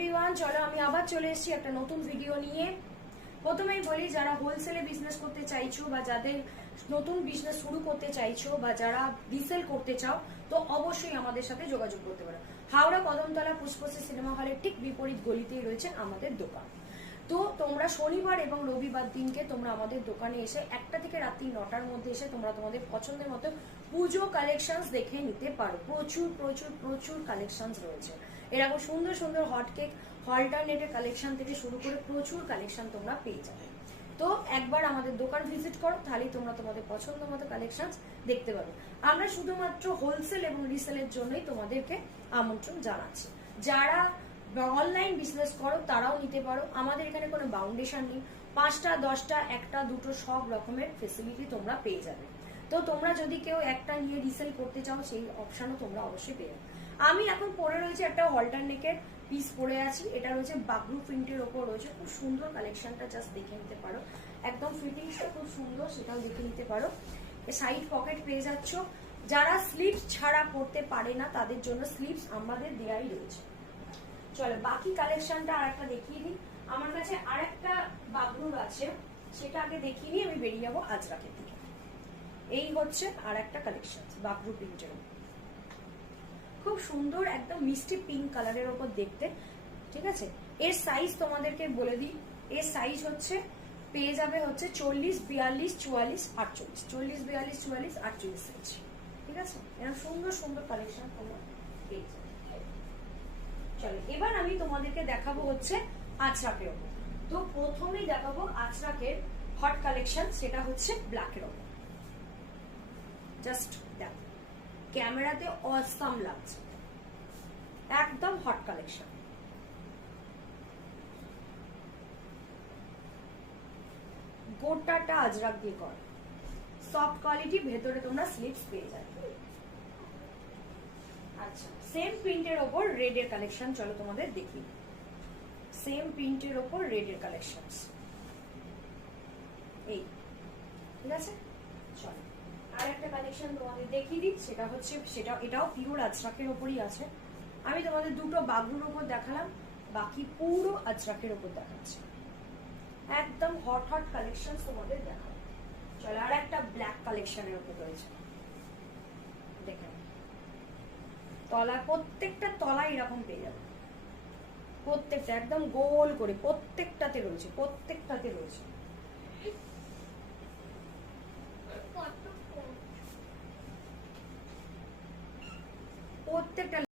everyone চলো আমি আবার চলে এসেছি একটা নতুন ভিডিও নিয়ে প্রথমেই বলি যারা হোলসেলে বিজনেস করতে চাইছো বা যাদের নতুন বিজনেস শুরু করতে চাইছো বা যারা রিসেল করতে চাও তো অবশ্যই আমাদের সাথে যোগাযোগ করতে পারো হাওড়া কদমতলা পুষ্পশ্রী সিনেমা হলের ঠিক বিপরীত গলিতেই রয়েছে আমাদের দোকান তো তোমরা শনিবার এবং রবিবার দিনকে তোমরা আমাদের দোকানে এসে একটা থেকে রাত্রি নটার মধ্যে এসে তোমরা তোমাদের পছন্দের মতো পুজো কালেকশন দেখে নিতে পারো প্রচুর প্রচুর প্রচুর কালেকশন রয়েছে এরকম সুন্দর সুন্দর হট কেক হল্টারনেটের কালেকশন থেকে শুরু করে প্রচুর কালেকশন তোমরা পেয়ে যাবে তো একবার আমাদের দোকান ভিজিট করো তাহলেই তোমরা তোমাদের পছন্দ মতো কালেকশন দেখতে পাবে আমরা শুধুমাত্র হোলসেল এবং রিসেলের জন্যই তোমাদেরকে আমন্ত্রণ জানাচ্ছি যারা অনলাইন বিজনেস করো তারাও নিতে পারো আমাদের এখানে কোনো বাউন্ডেশন নেই পাঁচটা দশটা একটা দুটো সব রকমের ফেসিলিটি তোমরা পেয়ে যাবে তো তোমরা যদি কেউ একটা নিয়ে রিসেল করতে চাও সেই অপশানও তোমরা অবশ্যই পেয়ে যাবে আমি এখন পরে রয়েছে একটা অল্টার পিস পরে আছি এটা রয়েছে বাগরু প্রিন্টের ওপর রয়েছে খুব সুন্দর কালেকশনটা জাস্ট দেখে নিতে পারো একদম ফিটিংসটা খুব সুন্দর সেটাও দেখে নিতে পারো সাইড পকেট পেয়ে যাচ্ছ যারা স্লিপস ছাড়া করতে পারে না তাদের জন্য স্লিপস আমাদের দেয়াই রয়েছে চলো বাকি কালেকশনটা আর একটা দেখিয়ে দিই আমার কাছে আর একটা বাবরুর আছে সেটা আগে দেখিয়ে নিয়ে আমি বেরিয়ে যাবো আজরাকের দিকে এই হচ্ছে আর একটা কালেকশন বাবরু প্রিন্টের খুব সুন্দর একদম মিষ্টি পিঙ্ক কালারের ওপর দেখতে ঠিক আছে এর সাইজ তোমাদেরকে বলে দিই এর সাইজ হচ্ছে পেয়ে যাবে হচ্ছে চল্লিশ বিয়াল্লিশ চুয়াল্লিশ আটচল্লিশ চল্লিশ বিয়াল্লিশ চুয়াল্লিশ আটচল্লিশ সাইজ ঠিক আছে এরকম সুন্দর সুন্দর কালেকশন তোমরা পেয়ে যাবে আমি তোমাদেরকে দেখাবো হচ্ছে আচরাকেও তো প্রথমেই দেখাবো আচরাকের হট কালেকশন সেটা হচ্ছে ব্ল্যাকের ওপর জাস্ট দেখো ক্যামেরাতে অসাম লাগছে একদম হট কালেকশন গোটাটা আজরাক দিয়ে কর সফট কোয়ালিটি ভেতরে তোমরা স্লিপস পেয়ে যাবে আচ্ছা সেম প্রিন্টের ওপর রেডের কালেকশন চলো তোমাদের দেখি সেম প্রিন্টের ওপর রেডের কালেকশন এই ঠিক আছে চলো আর একটা কালেকশন তোমাদের দেখিয়ে দিই সেটা হচ্ছে সেটা এটাও পিওর আজরাকের ওপরই আছে আমি তোমাদের দুটো বাগুর ওপর দেখালাম বাকি পুরো আজরাকের ওপর দেখাচ্ছি একদম হট হট কালেকশন তোমাদের দেখাবো চলো আর একটা ব্ল্যাক কালেকশনের ওপর রয়েছে দেখে তলা প্রত্যেকটা তলা এরকম পেয়ে যাবে প্রত্যেকটা একদম গোল করে প্রত্যেকটাতে রয়েছে প্রত্যেকটাতে রয়েছে প্রত্যেকটা